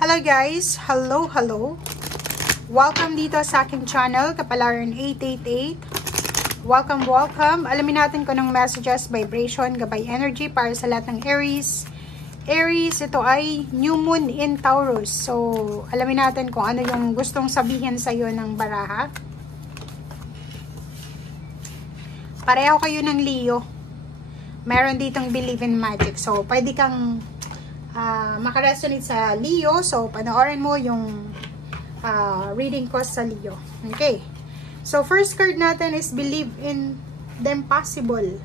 Hello guys! Hello! Welcome dito sa aking channel, Kapalaran 888. Welcome! Alamin natin kung anong messages, vibration, gabay energy para sa lahat ng Aries. Aries, ito ay New Moon in Taurus. So, alamin natin kung ano yung gustong sabihin sa iyo ng baraha. Pareho kayo ng Leo. Meron ditong believe in magic. So, pwede kang makaresonate sa Leo. So, panoorin mo yung reading ko sa Leo. Okay. So, first card natin is believe in the impossible.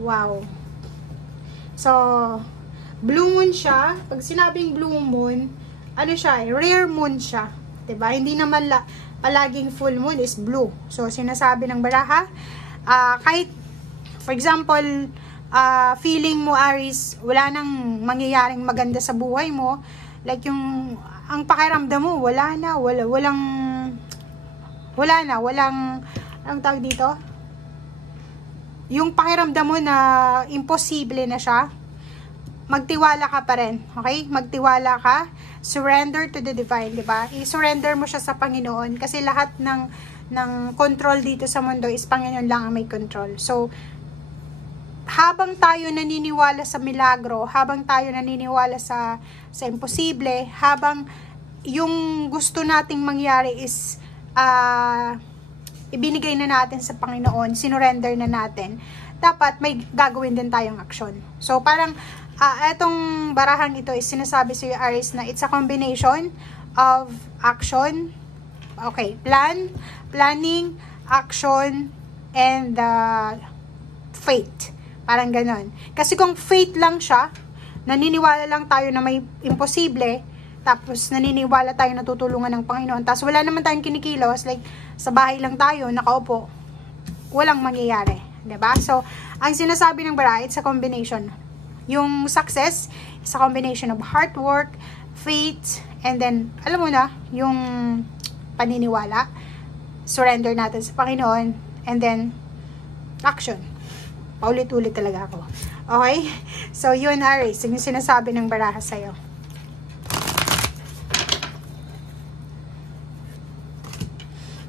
Wow. So, blue moon siya. Pag sinabing blue moon, ano siya? Rare moon siya. Diba? Hindi naman palaging full moon is blue. So, sinasabi ng baraha, kahit, for example, feeling mo, Aries, wala nang mangyayaring maganda sa buhay mo, like yung, ang pakiramdam mo, walang, anong tawag dito? Yung pakiramdam mo na imposible na siya, magtiwala ka pa rin, okay? Magtiwala ka, surrender to the divine, di ba? I-surrender mo siya sa Panginoon, kasi lahat ng control dito sa mundo is Panginoon lang ang may control. So, habang tayo naniniwala sa milagro, habang tayo naniniwala sa imposible, habang yung gusto nating mangyari is ibinigay na natin sa Panginoon, sinurrender na natin, dapat may gagawin din tayong aksyon. So parang etong barahang ito is sinasabi sa iyo, Aries, na it's a combination of action, okay, planning, action, and faith. Parang ganon. Kasi kung faith lang siya, naniniwala lang tayo na may imposible, tapos naniniwala tayo na tutulungan ng Panginoon, tapos wala naman tayong kinikilos, like sa bahay lang tayo, nakaupo, walang mangyayari. Diba? So, ang sinasabi ng bara, it's a combination. Yung success is a combination of hard work, faith, and then, alam mo na, yung paniniwala, surrender natin sa Panginoon, and then, action. Paulit-ulit talaga ako. Okay? So, yun, Aries. Yung sinasabi ng baraha sa'yo.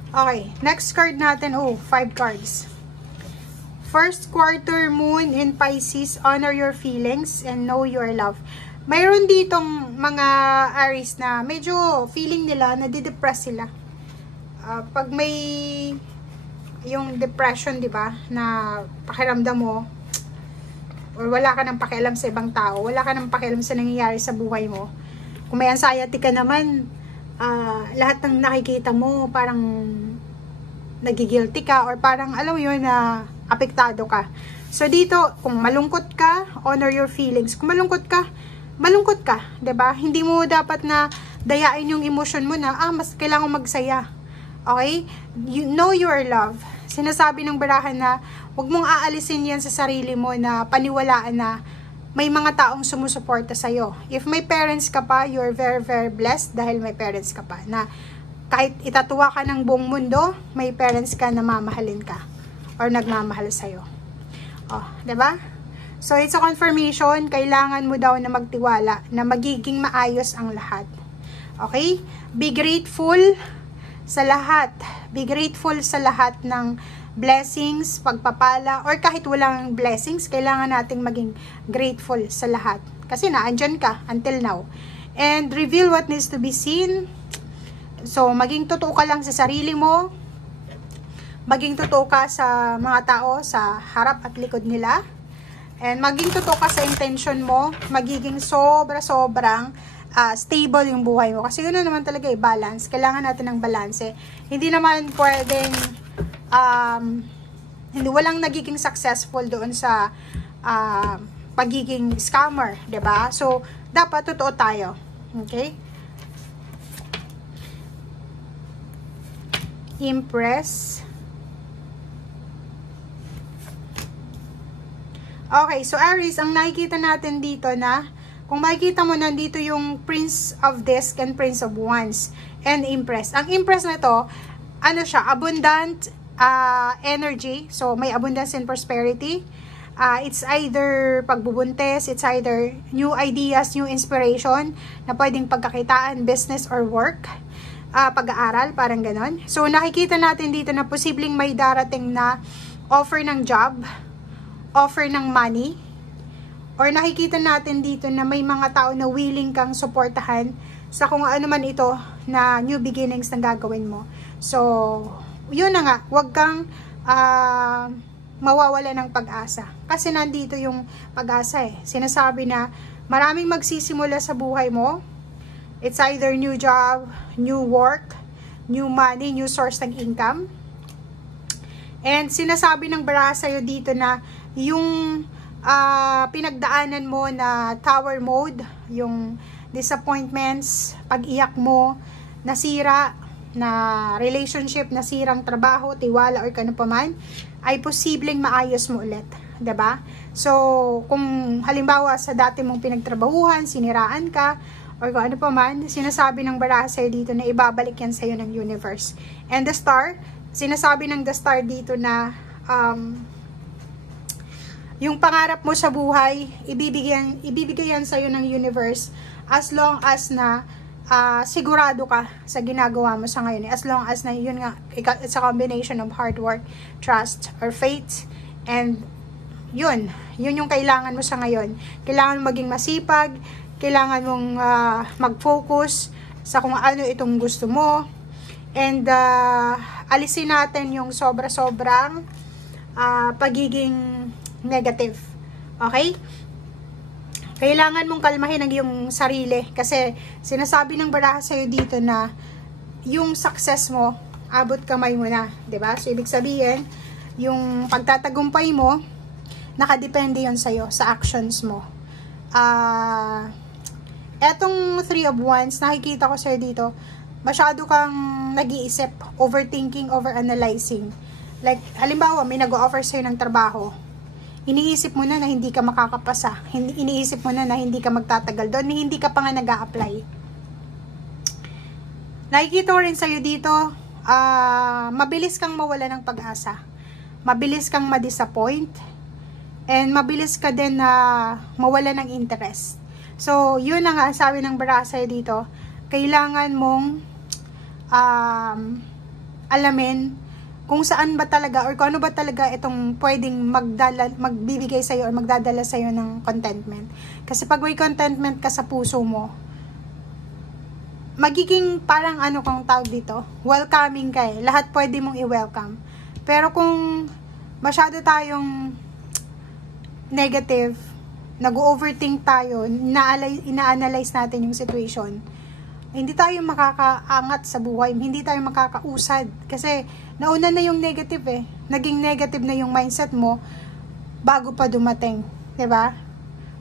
Okay. Next card natin. Oh, 5 cards. First quarter moon in Pisces. Honor your feelings and know your love. Mayroon ditong mga Aries na medyo feeling nila, nadidepress sila. Pag may yung depression, di ba, na pakiramdam mo or wala ka nang pakialam sa ibang tao, wala ka nang pakialam sa nangyayari sa buhay mo, kung may anxiety ka naman, lahat ng nakikita mo parang nagigilty ka or parang alam mo yun na apektado ka. So dito, kung malungkot ka, honor your feelings. Kung malungkot ka, di ba? Hindi mo dapat na dayain yung emotion mo na mas kailangan magsaya. Okay? You know your love. Sinasabi ng barahan na huwag mong aalisin yan sa sarili mo na paniwalaan na may mga taong sumusuporta sa'yo. If may parents ka pa, you're very, very blessed dahil may parents ka pa. Na kahit itatuwa ka ng buong mundo, may parents ka na mamahalin ka or nagmamahal sa'yo. Oh, diba? So, it's a confirmation. Kailangan mo daw na magtiwala na magiging maayos ang lahat. Okay? Be grateful sa lahat. Be grateful sa lahat ng blessings, pagpapala, or kahit walang blessings, kailangan nating maging grateful sa lahat. Kasi naandyan ka until now. And reveal what needs to be seen. So, maging totoo ka lang sa sarili mo. Maging totoo ka sa mga tao, sa harap at likod nila. And maging totoo ka sa intention mo. Magiging sobrang stable yung buhay mo. Kasi yun naman talaga balance. Kailangan natin ng balance. Hindi naman pwedeng walang nagiging successful doon sa pagiging scammer, 'di ba? So, dapat totoo tayo. Okay? Empress. Okay, so Aries, ang nakikita natin dito na kung makikita mo, nandito yung Prince of Discs and Prince of Wands and Empress. Ang Empress na to, ano siya, abundant energy. So, may abundance and prosperity. It's either pagbubuntis, it's either new ideas, new inspiration na pwedeng pagkakitaan, business or work, pag-aaral, parang ganon. So, nakikita natin dito na posibleng may darating na offer ng job, offer ng money, or nakikita natin dito na may mga tao na willing kang suportahan sa kung ano man ito na new beginnings na gagawin mo. So, yun na nga, huwag kang mawawala ng pag-asa. Kasi nandito yung pag-asa eh. Sinasabi na maraming magsisimula sa buhay mo. It's either new job, new work, new money, new source ng income. And sinasabi ng baraha sa'yo dito na yung pinagdaanan mo na tower mode, yung disappointments, pag-iyak mo, nasira na relationship, nasirang trabaho, tiwala or kano pa man, ay posibleng maayos mo ulit, 'di ba? So, kung halimbawa sa dati mong pinagtrabahuhan, siniraan ka, or kung ano pa man, sinasabi ng baraha sa'yo dito na ibabalik yan sa'yo ng universe. And the star, sinasabi ng the star dito na yung pangarap mo sa buhay, ibibigay yan sa'yo ng universe as long as na sigurado ka sa ginagawa mo sa ngayon. As long as na yun nga, it's a combination of hard work, trust, or faith, and yun yung kailangan mo sa ngayon. Kailangan mo maging masipag, kailangan mong mag-focus sa kung ano itong gusto mo, and alisin natin yung sobra-sobrang pagiging negative. Okay? Kailangan mong kalmahin ang iyong sarili kasi sinasabi ng baraha sa'yo dito na yung success mo, abot kamay mo na. 'Di ba? So, ibig sabihin, yung pagtatagumpay mo, nakadepende yon sa'yo, sa actions mo. Etong 3 of Wands, nakikita ko sa'yo dito, masyado kang nag-iisip, overthinking, overanalyzing. Like, halimbawa, may nag-o-offer sa'yo ng trabaho. Iniisip mo na hindi ka makakapasa. Iniisip mo na hindi ka magtatagal doon, hindi ka pa nga nag-a-apply. Nakikita ko rin sa'yo dito, mabilis kang mawala ng pag-asa. Mabilis kang ma-disappoint. And mabilis ka din na mawala ng interest. So, yun ang sabi ng baraha sa'yo dito. Kailangan mong alamin kung saan ba talaga or kung ano ba talaga itong pwedeng magbibigay sa'yo or magdadala sa'yo ng contentment. Kasi pag may contentment ka sa puso mo, magiging parang ano kung tawag dito, welcoming ka eh. Lahat pwede mong i-welcome. Pero kung masyado tayong negative, nag-overthink tayo, ina-analyze natin yung situation, hindi tayo makakaangat sa buhay, hindi tayo makakausad. Kasi nauna na yung negative eh. Naging negative na yung mindset mo bago pa dumating. 'Di ba?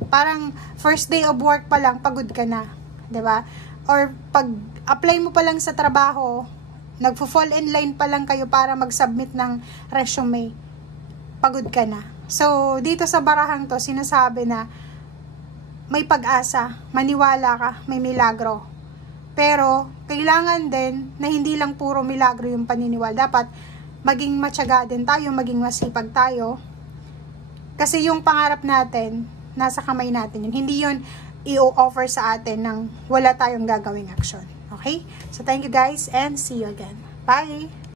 Parang first day of work pa lang, pagod ka na. 'Di ba? Or pag apply mo pa lang sa trabaho, nagfo-fall in line pa lang kayo para mag-submit ng resume, pagod ka na. So, dito sa barahang to, sinasabi na may pag-asa, maniwala ka, may milagro. Pero, kailangan din na hindi lang puro milagro yung paniniwala. Dapat maging matyaga din tayo, maging masipag tayo. Kasi yung pangarap natin, nasa kamay natin yun. Hindi yun i-offer sa atin nang wala tayong gagawing action. Okay? So, thank you guys and see you again. Bye!